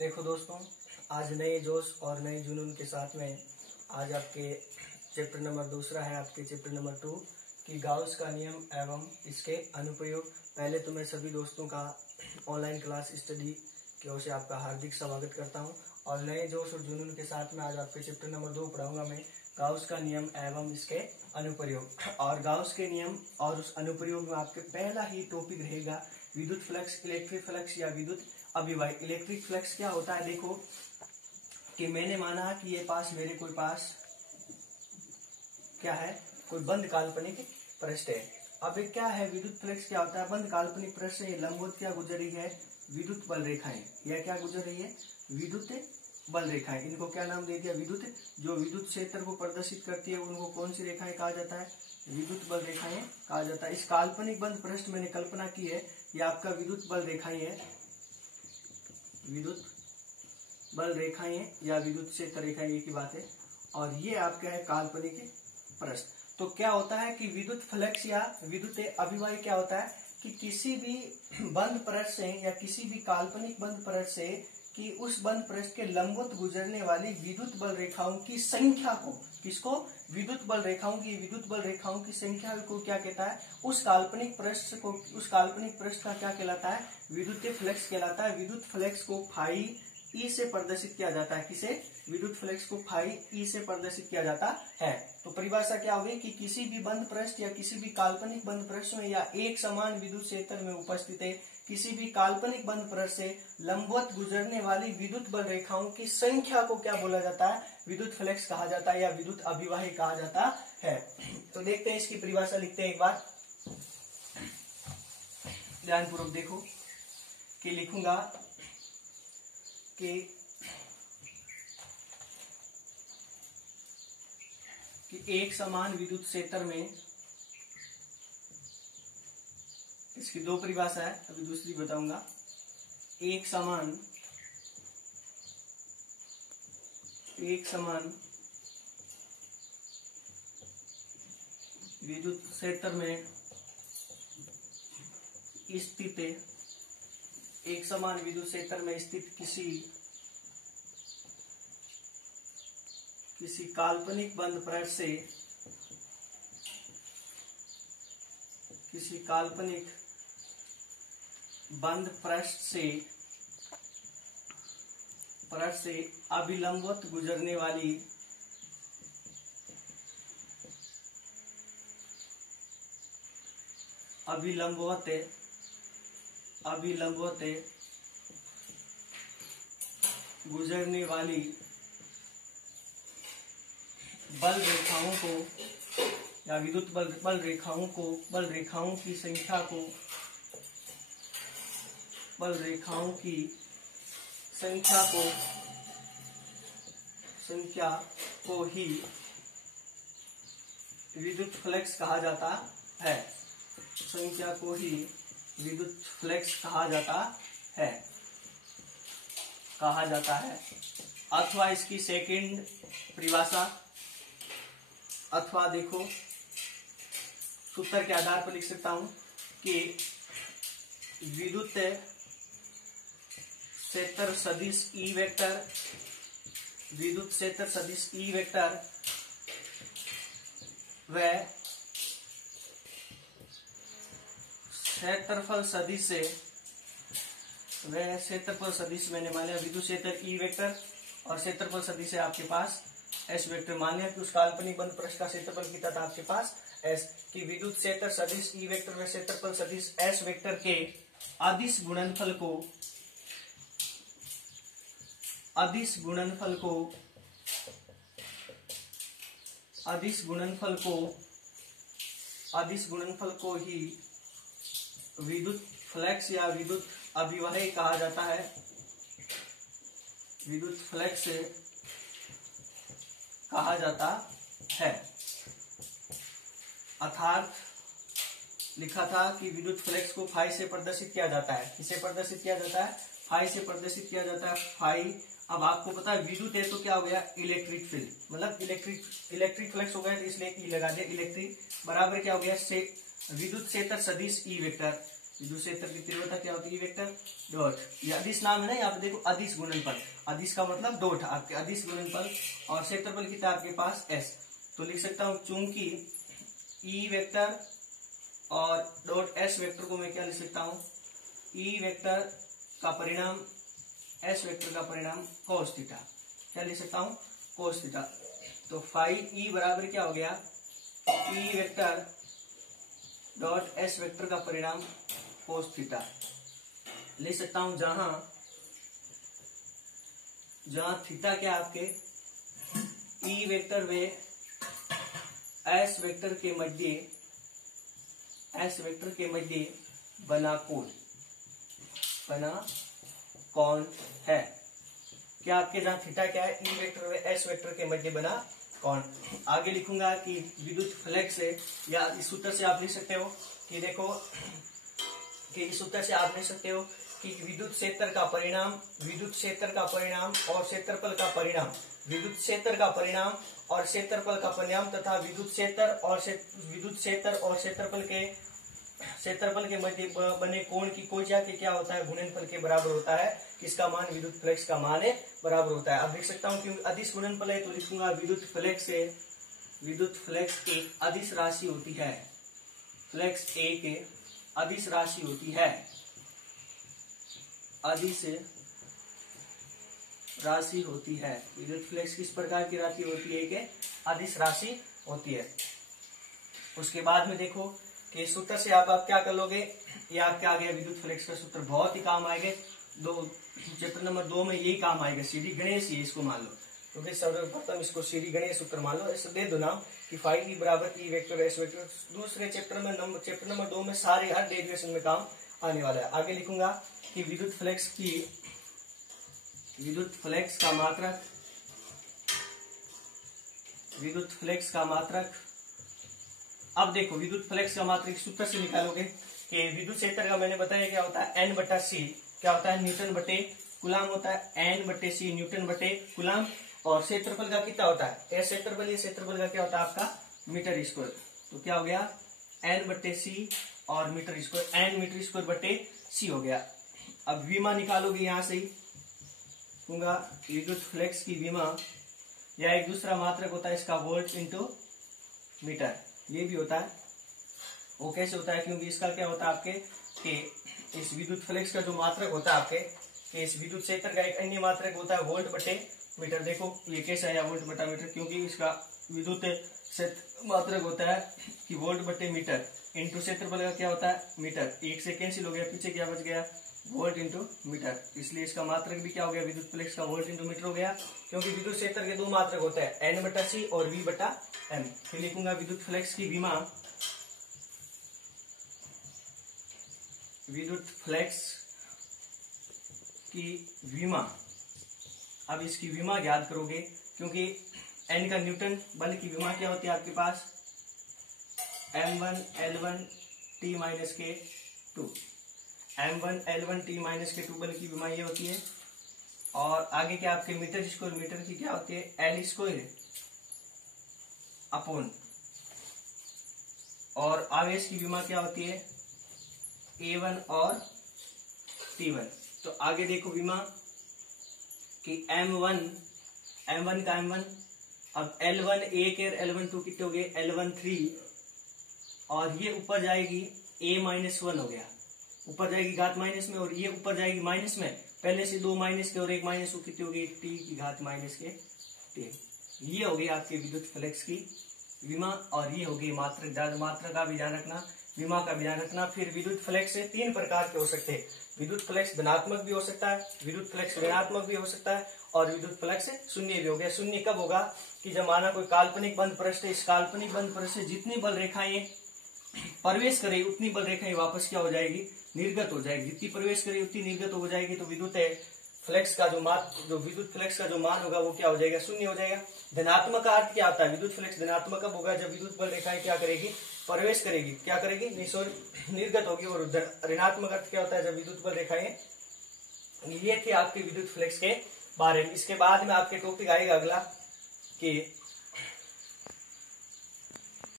देखो दोस्तों, आज नए जोश और नए जुनून के साथ में आज आपके चैप्टर नंबर दूसरा है, आपके चैप्टर नंबर 2 कि गाउस का नियम एवं इसके अनुप्रयोग। पहले तो मैं सभी दोस्तों का ऑनलाइन क्लास स्टडी की ओर से आपका हार्दिक स्वागत करता हूं और नए जोश और जुनून के साथ में आज आपके चैप्टर नंबर 2 पढ़ाऊंगा मैं गाउस का नियम एवं इसके अनुप्रयोग। और गाउस के नियम और उस अनुप्रयोग में आपके पहला ही टॉपिक रहेगा विद्युत फ्लक्स, इलेक्ट्रिक फ्लक्स या विद्युत अभिवाही। इलेक्ट्रिक फ्लक्स क्या होता है? देखो कि मैंने माना कि ये मेरे कोई पास क्या है, कोई बंद काल्पनिक पृष्ठ है। अब ये क्या है, विद्युत फ्लक्स क्या होता है? बंद काल्पनिक पृष्ठ से लंबवत क्या गुजर रही है? विद्युत बल रेखाएं। यह क्या गुजर रही है? विद्युत बल रेखाएं। इनको क्या नाम दे दिया? विद्युत। जो विद्युत क्षेत्र को प्रदर्शित करती है उनको कौन सी रेखाएं कहा जाता है? विद्युत बल रेखाएं कहा जाता है। इस काल्पनिक बंद पृष्ठ मैंने कल्पना की है, ये आपका विद्युत बल रेखाएं है, विद्युत बल रेखाएं या विद्युत क्षेत्र रेखाएं, एक ही बात है। और ये आपका है काल्पनिक पृष्ठ। तो क्या होता है कि विद्युत फ्लक्स या विद्युत अभिवाही क्या होता है कि किसी भी बंद पृष्ठ से या किसी भी काल्पनिक बंद पृष्ठ से कि उस बंद पृष्ठ के लंबवत गुजरने वाली विद्युत बल रेखाओं की संख्या को, किसको? विद्युत बल रेखाओं की, विद्युत बल रेखाओं की संख्या को क्या कहता है? उस काल्पनिक पृष्ठ को, उस काल्पनिक पृष्ठ का क्या कहलाता है? विद्युत फ्लक्स कहलाता है। विद्युत फ्लक्स को फाई ई से प्रदर्शित किया जाता है। किसे? विद्युत फ्लक्स को फाई ई से प्रदर्शित किया जाता है। तो परिभाषा क्या होगी कि किसी भी बंद पृष्ठ या किसी भी काल्पनिक बंद पृष्ठ में या एक समान विद्युत क्षेत्र में उपस्थित है किसी भी काल्पनिक बंद पृष्ठ से लंबवत गुजरने वाली विद्युत बल रेखाओं की संख्या को क्या बोला जाता है? विद्युत फ्लक्स कहा जाता है या विद्युत अभिवाही कहा जाता है। तो देखते हैं इसकी परिभाषा, लिखते हैं एक बार, ध्यानपूर्वक देखो कि लिखूंगा कि एक समान विद्युत क्षेत्र में, इसकी दो परिभाषा है, अभी दूसरी बताऊंगा। एक समान विद्युत क्षेत्र में स्थित, एक समान विद्युत क्षेत्र में स्थित किसी काल्पनिक बंद पृष्ठ से, किसी काल्पनिक बंद पृष्ठ से अभिलंबवत गुजरने वाली अभिलंबवत गुजरने वाली बल रेखाओं को या विद्युत बल रेखाओं की संख्या को, बल रेखाओं की संख्या को ही विद्युत फ्लक्स कहा जाता है। संख्या को ही विद्युत फ्लक्स कहा जाता है। अथवा इसकी सेकंड परिभाषा, अथवा देखो सूत्र के आधार पर लिख सकता हूं कि विद्युत क्षेत्र सदिश ई वेक्टर, विद्युत क्षेत्र सदिश ई वेक्टर व क्षेत्रफल सदिश मैंने मान लिया विद्युत क्षेत्र ई वेक्टर और क्षेत्रफल सदिश है आपके पास एस वेक्टर। मान लिया कि उस काल्पनिक बंद पृष्ठ का क्षेत्रफल कितना था आपके पास? एस। की विद्युत क्षेत्र सदिश ई वेक्टर व क्षेत्रफल सदिश एस वेक्टर के अदिश गुणनफल को ही विद्युत फ्लक्स या विद्युत अभिवाही कहा जाता है। विद्युत फ्लक्स कहा जाता है। अर्थात लिखा था कि विद्युत फ्लक्स को फाई से प्रदर्शित किया जाता है। किसे प्रदर्शित किया जाता है? फाई से प्रदर्शित किया जाता है। फाई, अब आपको पता है विद्युत है तो क्या हो गया? इलेक्ट्रिक फील्ड, मतलब इलेक्ट्रिक फ्लक्स हो गया तो इसलिए ई लगा दिया। इलेक्ट्रिक बराबर क्या हो गया? से विद्युत क्षेत्र सदिश ई वेक्टर। विद्युत क्षेत्र की तीव्रता क्या होती है वेक्टर डॉट, ये अदिश नाम है ना, यहाँ पे देखो अदिश गुणनफल, अदिश का मतलब डॉट, आपके अदिश गुणनफल और क्षेत्रफल कितना आपके पास एस, तो लिख सकता हूं चूंकि ई वेक्टर और डॉट एस वेक्टर को मैं क्या लिख सकता हूं, ई वेक्टर का परिणाम एस वेक्टर का परिणाम cos थीटा, क्या लिख सकता हूं cos थीटा, तो फाई ई बराबर क्या हो गया, E vector dot S vector का परिणाम cos थीटा, लिख सकता हूं जहां थीटा क्या आपके ई वेक्टर व एस वेक्टर के मध्य बना कौन है, क्या आपके जहां थीटा क्या है, ई वेक्टर व एस वेक्टर के मध्य बना कौन। आगे लिखूंगा कि विद्युत फ्लक्स से, या इस सूत्र से आप लिख सकते हो कि देखो कि इस सूत्र से आप लिख सकते हो कि विद्युत क्षेत्र का परिणाम और क्षेत्रफल का परिणाम, विद्युत क्षेत्र का परिणाम और क्षेत्रफल का परिणाम तथा विद्युत क्षेत्र और क्षेत्रफल के मध्य बने कोण की कोज्या के क्या होता है, गुणनफल के बराबर होता है, किसका मान, विद्युत फ्लक्स का मान है बराबर होता है। अब देख सकता हूं कि अदिश गुणनफल है तो लिखूंगा विद्युत फ्लक्स एक अदिश राशि होती है, फ्लक्स एक अदिश राशि होती है, अदिश राशि होती है। विद्युत फ्लक्स किस प्रकार की राशि होती है, कि अदिश राशि होती है। उसके बाद में देखो कि सूत्र से आप क्या कर लोगे, ये क्या आ गया विद्युत फ्लक्स का सूत्र, बहुत ही काम आएगा, चैप्टर नंबर 2 में यही काम आएगा, सीढ़ी गणेश ही इसको मान लो, क्योंकि सर्वप्रथम इसको सीढ़ी गणेश सूत्र मान लो, ऐसे दे दो नाम कि फाई ई बराबर ई वेक्टर एस वेक्टर, दूसरे चैप्टर नंबर 2 में सारे हर डेरिवेशन में काम आने वाला है। आगे लिखूंगा कि विद्युत फ्लक्स का मात्रक, अब देखो विद्युत फ्लक्स का मात्रक सूत्र से निकालोगे कि विद्युत क्षेत्र का मैंने बताया क्या होता है, एन बटा सी क्या होता है, न्यूटन बटे कुलाम होता है, एन बटे सी न्यूटन बटे कुलाम, और क्षेत्रफल का कितना होता है, क्षेत्रफल का क्या होता है आपका मीटर स्क्वायर, तो क्या हो गया एन बटे सी और metre square, N metre square बटे सी हो गया। अब विमा निकालोगे यहां से ही दूंगा, विद्युत फ्लक्स की विमा या एक दूसरा मात्रक होता है इसका वोल्ट इंटू मीटर, ये भी होता है, वो कैसे होता है, क्योंकि इसका क्या होता है आपके कि इस विद्युत फ्लक्स का जो मात्रक होता है आपके कि इस विद्युत क्षेत्र का एक अन्य मात्रक होता है वोल्ट बटे मीटर। देखो ये कैसे आया वोल्ट बटा मीटर, क्योंकि इसका विद्युत क्षेत्र मात्रक होता है कि वोल्ट बटे मीटर इंटू क्षेत्रफल का क्या होता है मीटर, एक से कैंसिल हो गया, पीछे क्या बच गया वोल्ट इंटू मीटर, इसलिए इसका मात्रक भी क्या हो गया विद्युत फ्लक्स का वोल्ट इंटू मीटर हो गया, क्योंकि विद्युत क्षेत्र के दो मात्रक होते हैं एन बटा सी और वी बटा एम। फिर लिखूंगा विद्युत फ्लक्स की विमा, अब इसकी विमा याद करोगे, क्योंकि एन का न्यूटन बल की विमा क्या होती है आपके पास m1 L1 T माइनस के 2, m1 L1 T माइनस के 2 बल की विमा ये होती है, और आगे क्या आपके मीटर स्क्वायर, मीटर की क्या होती है एल स्क्वायर अपॉन, और आवेश की विमा क्या होती है A1 और T1। तो आगे देखो विमा कि m1 का m1, अब L1 1 और L1 2 कितने हो गए L1 3, और ये ऊपर जाएगी A-1 हो गया, ऊपर जाएगी घात माइनस में, और ये ऊपर जाएगी माइनस में, पहले से 2 माइनस के और 1 माइनस, वो कितनी होगी t की घात माइनस के 10। ये हो गई आपके विद्युत फ्लक्स की विमा, और ये होगी मात्रा का भी ध्यान रखना, विमा का भी ध्यान रखना। फिर विद्युत फ्लक्स से 3 प्रकार के हो सकते हैं, विद्युत फ्लक्स धनात्मक भी हो सकता है, विद्युत फ्लक्स ऋणात्मक भी हो सकता है, और विद्युत फ्लक्स शून्य भी हो गया। शून्य कब होगा कि जब माना कोई काल्पनिक बंद पृष्ठ है, इस काल्पनिक बंद पृष्ठ से जितनी बल रेखाएं प्रवेश करे उतनी बल रेखाएं वापस क्या हो जाएगी निर्गत हो जाएगी, जितनी प्रवेश करे उतनी निर्गत हो जाएगी, तो विद्युत फ्लक्स का विद्युत फ्लक्स का जो मान होगा वो क्या हो जाएगा शून्य हो जाएगा। धनात्मक का अर्थ क्या आता है, विद्युत फ्लक्स धनात्मक कब होगा जब विद्युत बल रेखाएं क्या करेगी प्रवेश करेगी, क्या करेगी निर्गत होगी, और ऋणात्मक अर्थ क्या होता है जब विद्युत बल रेखाएं। ये थे आपके विद्युत फ्लक्स के बारे में। इसके बाद में आपके टॉपिक आएगा अगला कि